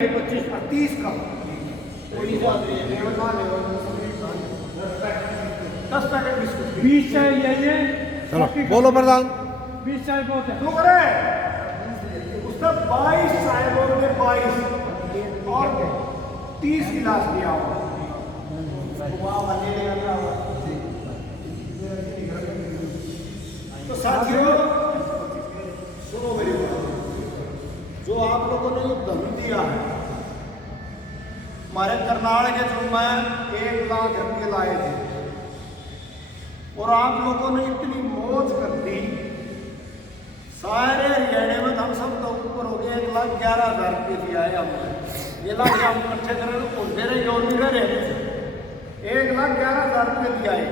25 30 का कोई बात नहीं है। 10 पैकेट बिस्कुट 20 चाहिए ये। चलो बोलो प्रधान। 20 चाय बहुत है। क्यों करे उसने 22 चाय बोलते 22 और 30 गिलास दिया हुआ। तो साथियों सुनो मेरी बात, जो आप लोगों ने धन दिया है हमारे करनाल के जो मैं 1 लाख रुपये लाए थे और आप लोगों ने इतनी मौज कर दी, सारे हरियाणा में हम सब तो ऊपर हो गए 1,11,000 रुपये दिया है हमने। ये लाख हम इकट्ठे करें तो बोलते रहे और नहीं रहे 1,11,000 रुपये दिया है।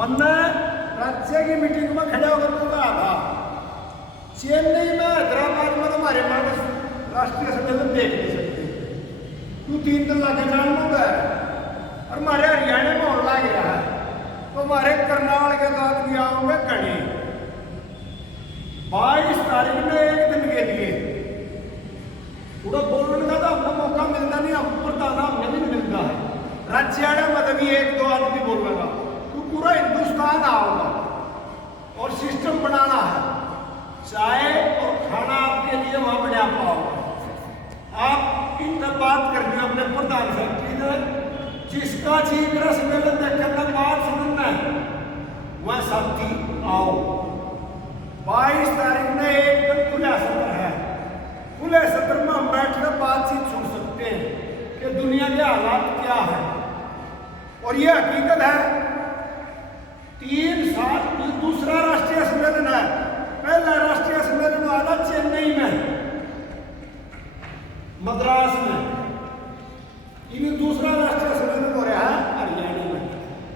मन राज्य की मीटिंग में खड़ा होकर तो कहा था चेन्नई में हैदराबाद में तुम्हारे मानस राष्ट्रीय सम्मेलन देख नहीं सकते, तू 3 दिन लाके जान लूंगा और हमारे हरियाणा में होने लग रहा है तो हमारे करनाल के साथ भी आओगे कड़ी 22 तारीख में 1 दिन के लिए पूरा बोलने का तो अपना मौका मिलता नहीं, हम प्रधान हमने भी मिलता है। राज्य में भी 1-2 आदमी बोलेगा, तू पूरा हिंदुस्तान आओगा और सिस्टम बनाना है, चाय और खाना आपके लिए वहां बना पाओगे। आप इन तक बात करनी है अपने प्रधान सेक्रेटरी ने, जिसका चीज सम्मेलन देखकर बात सुनना है वह साथी आओ। 22 तारीख में 1 दिन खुला सत्र है, खुले सत्र में हम बैठकर बातचीत सुन सकते हैं कि दुनिया के हालात क्या है। और ये हकीकत है 3 साल दूसरा राष्ट्रीय सम्मेलन है, पहला राष्ट्रीय सम्मेलन हुआ था चेन्नई में, मद्रास में, इन्हें दूसरा राष्ट्रीय सम्मेलन हो रहा है हरियाणा में।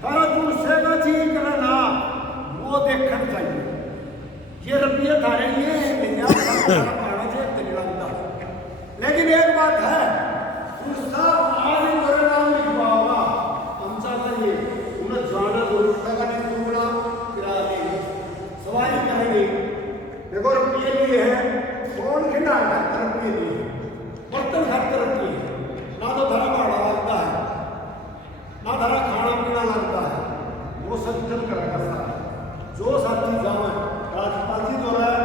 तारा दूसरे का चीज करना वो देखना चाहिए। ये रुपये थारे ये लेकिन एक बात है आज मेरा नाम लिखवा होगा हम चाहते ये उन्हें जाना जरूर लगा नहीं दूंगा किराया देंगे सवारी करेंगे। देखो रुपये लिए है कौन खिला रुपये लिए बर्तन खर्च रुपये ना तो धरा भाड़ा लगता है ना धरा खाना पीना लगता है, वो संचल करेगा सारा। जो साथी जाओ राजपाल जी हो रहा है,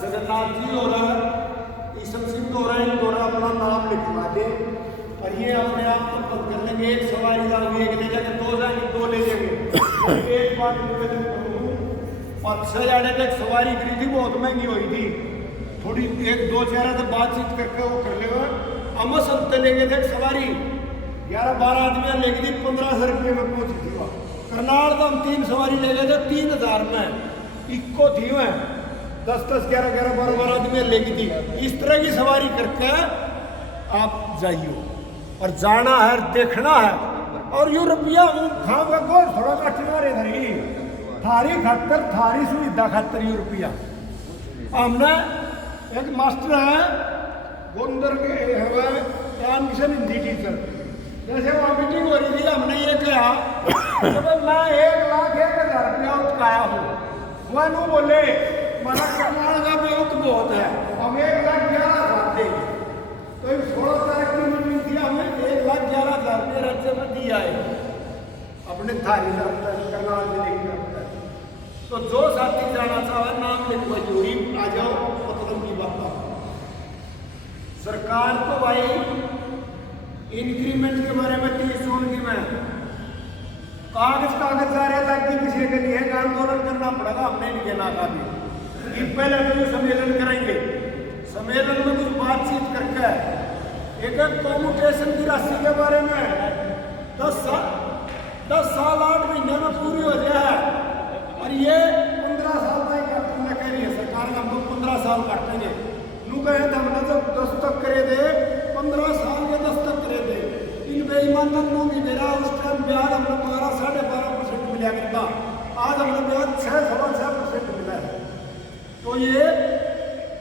जगन्नाथ जी हो रहा है, ईश्वर सिंह हो रहा है, इन दोनों अपना नाम लिखवा दे और ये अपने आप को बंद कर लेंगे। एक सवारी जाएंगे, एक ले जाके 2 जाएंगे, 2 ले लेंगे। एक बात निवेदन करूँ 5-6 जाने तक सवारी करी थी, बहुत महंगी हुई थी, थोड़ी 1-2 चेहरा से बातचीत करके वो कर लेगा। हम संत ले गए थे सवारी 11-12 आदमियाँ ले गई थी, 1500 रुपये में पहुंची थी वहाँ करनाल। तो हम 3 सवारी ले गए थे 3000 में, इक्को थी वह 10-10, 11-11, 12-12 आदमी लेगी थी। इस तरह की सवारी करके आप जाइए और जाना है, देखना है। और यू रुपया खाओगे को थोड़ा कटना रे धरी थारी खातर, थारी सुविधा खातर यू रुपया। हमने एक मास्टर है गोंदर के रामकिशन हिंदी टीचर, जैसे वहाँ मीटिंग हो रही थी हमने ये कहा तो मैं 1,01,000 रुपया उठाया हूँ। वह नो बोले हमारा करनाल का बहुत बहुत है, हम 1,11,000 देंगे। तो इन 16 तारीख की मीटिंग थी, हमें 1,11,000 रुपये राज्य में दिया है अपने थारी करनाल जिले की तरफ। तो जो साथी जाना चाहे नाम लिखवाइए, आ जाओ। मतलब की बात सरकार तो भाई इंक्रीमेंट के बारे में 30 जून की मैं कागज जा रहे ताकि किसी के लिए आंदोलन करना पड़ेगा, हमने नहीं कहना काफी कि पहले तो सम्मेलन करेंगे, सम्मेलन में कुछ बातचीत करके एक कॉम्यूटेशन की राशि के बारे में 10 साल 8 महीने में पूरी हो जाए और ये 15 साल तक तुमने कह रही है सरकार का, हम 15 साल काटेंगे। नू कहे थे हमने जब दस्तक करे दे 15 साल के दस्तक करे दे, इन बेईमानों को भी मेरा उस टाइम ब्याज हमने 12-12.5% मिला करता, आज हमने ब्याज 6-6.5% मिला है। तो ये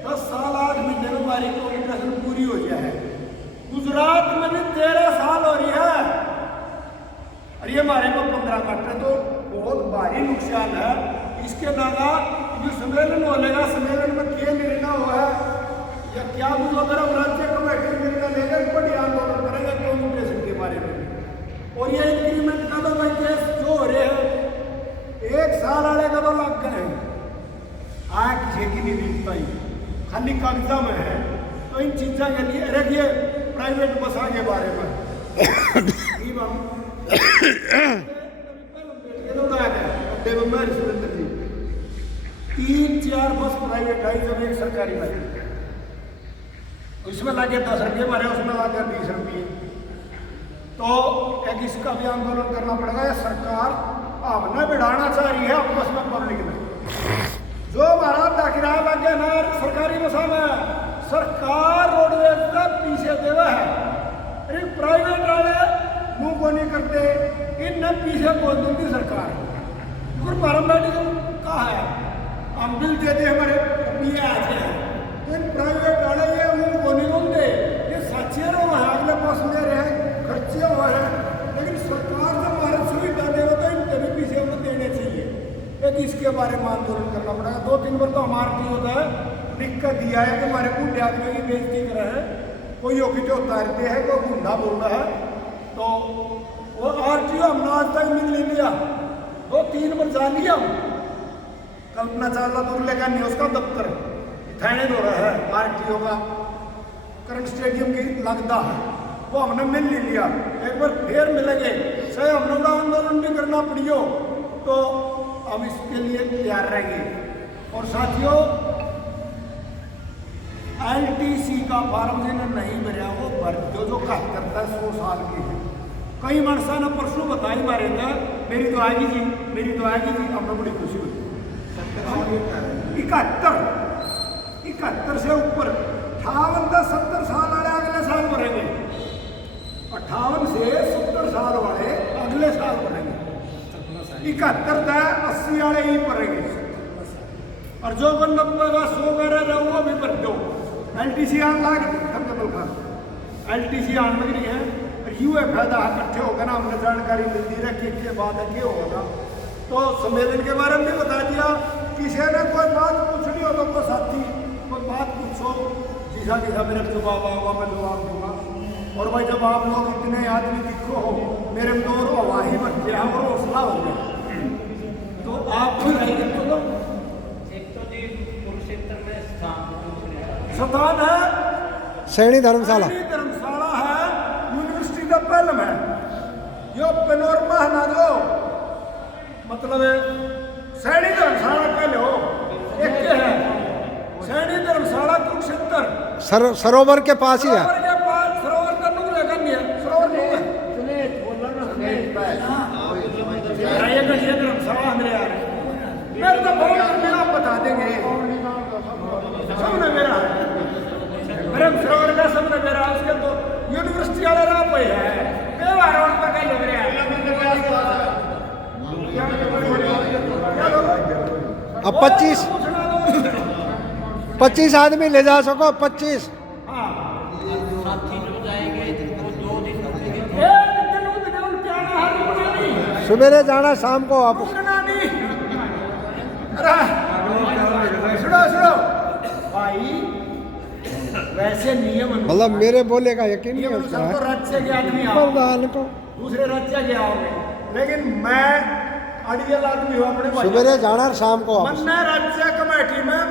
10 साल 8 महीने में हमारी कॉम्यूनिकेशन पूरी हो गया है। गुजरात में भी 13 साल हो रही है और ये हमारे को 15 काटे, तो बहुत भारी नुकसान है। इसके अलावा जो सम्मेलन होगा, सम्मेलन में क्या निर्णय हुआ है या क्या मुझे अगर हम राज्य कमेटी निर्णय देखिए प्राइवेट बसा के बारे में तीन चार बस प्राइवेट आई जब एक सरकारी में उसमें लागे 10 रुपये मारे, उसमें लागे 20 रुपये। तो एक इसका भी आंदोलन करना पड़ेगा। या सरकार हमने बढ़ाना चाह रही है आपस में पब्लिक में जो हमारा दाखिला लगे ना सरकारी बसा में, सरकार रोडवेज का पीछे देवा है। अरे प्राइवेट वाले मुंह को नहीं करते, इन पीछे को दूंगी सरकार। और पैरामेडिकल का है हम बिल देते हमारे पिए आते हैं, तो इन प्राइवेट वाले ये मुंह को नहीं बोलते, ये सच्चे रहो है अगले पास में रहे खर्चे हुए हैं। लेकिन सरकार से हमारे सुविधा दे तो इनके भी पीछे उन्हें देने चाहिए। एक इसके बारे में आंदोलन करना पड़ेगा। 2-3 बार तो हमारा की होता है लिख कर दिया है कि हमारे गुंडे आदमी की बेइज्जती कर रहे हैं, कोई योगी जो उतारते हैं कोई गुंडा बोल रहा है। तो वो RTO हमने आज तक मिल नहीं लिया, 2-3 बार जा लिया। कल्पना चावला दुर्ले का नहीं उसका दफ्तर थाने हो रहा है RTO का करंट स्टेडियम की लगता है, वो हमने मिल नहीं लिया। एक बार फिर मिलेंगे, चाहे हमने बड़ा आंदोलन भी करना पड़ियो तो हम इसके लिए तैयार रहेंगे। और साथियों LTC का फॉर्म जिन्हें नहीं भरा वो भर दो, जो 100 साल के हैं। कई मनसा ने परसों बताई मारे था मेरी तो आएगी जी, मेरी तो आएगी जी, हमने बड़ी खुशी हुई। 71 से ऊपर 58-70 साल वाले अगले साल भरेंगे, 58 से 70 साल वाले अगले साल भरेंगे, 71 तक 80 वाले ही भरेंगे। और जो 90 का 100 का रह वो भी भर दो। LTC आने लग LTC आने लग रही है। यू है फायदा इकट्ठे होगा ना, हमने जानकारी मिलती रहे कि बात है क्या होगा। तो सम्मेलन के बारे में भी बता दिया। किसी ने कोई बात पूछनी हो तो कोई साथी कोई बात पूछो, जैसा जैसा मेरे जवाब आऊँगा मैं जवाब दूंगा। और भाई जब आप लोग इतने आदमी दिखो हो मेरे में तो हवा ही बच गया और हौसला हो गया, तो आप भी रहेंगे। तो स्थान है सैनी धर्मशाला है, यूनिवर्सिटी का पहलम है यो पेनोरमा है ना, जो मतलब सैनी धर्मशाला पहले हो एक के है। सैनी धर्मशाला कुरुक्षेत्र सरोवर के पास ही है। सरोवर के पास, सरोवर का नुक लगा नहीं है, सरोवर नहीं है। ये धर्मशाला मेरे यार मेरे तो बहुत मेरा बता देंगे सबने मेरा ब्रह्म सरोवर का सबने मेरा। उसके तो यूनिवर्सिटी वाला राह पे है बेवा रोड पर कहीं लग रहा है। अब 25 आदमी ले जा सको 25। सवेरे जाना शाम को वापस। सुनो भाई, वैसे नियम मतलब मेरे बोले का यकीन नहीं होता है। तो राज्य के आदमी प्रधान को दूसरे राज्य के आओगे, लेकिन मैं अड़ियल आदमी हूँ अपने भाई। सवेरे जाना शाम को वापस। मैंने राज्य कमेटी में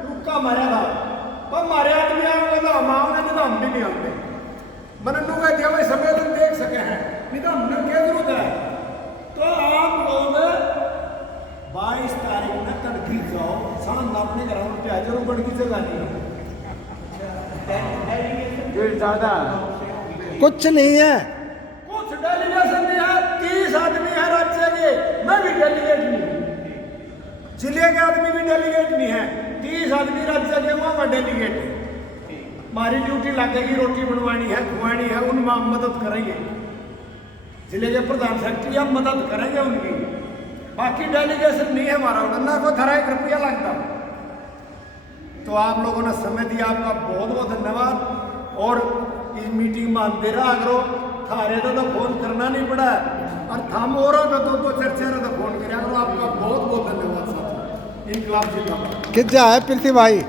रुका मारा था, पर हमारे आदमी आएंगे तो हम आओगे, नहीं तो हम भी नहीं आएंगे। मैंने नु कह दिया भाई सम्मेलन देख सके हैं, नहीं तो हमने क्या जरूरत है। तो आप लोग 22 तारीख में तड़की जाओ, शाम अपने घर में जरूर बड़ की जगह नहीं ज्यादा कुछ नहीं है, कुछ डेलीगेशन नहीं है। 30 आदमी है राज्य के, मैं भी डेलीगेट नहीं, जिले के आदमी भी डेलीगेट नहीं है। 30 आदमी राज्य के हुआ मैं डेलीगेट। हमारी ड्यूटी लगेगी, रोटी बनवानी है, खुआनी है, उनमें हम मदद करेंगे। जिले के प्रधान सेक्रेटरी हम मदद करेंगे उनकी। बाकी डेलीगेशन नहीं है हमारा, ना को धरा 1 रुपया लगता। तो आप लोगों ने समय दिया, आपका बहुत बहुत धन्यवाद। और इस मीटिंग में आते रहा करो, थारे तो फोन करना नहीं पड़ा और थम हो रहा था तो चर्चा रहा तो फोन कराया करो। आपका बहुत बहुत धन्यवाद साथियों। इनकलाब जिंदाबाद। कितना है पृथ्वी भाई।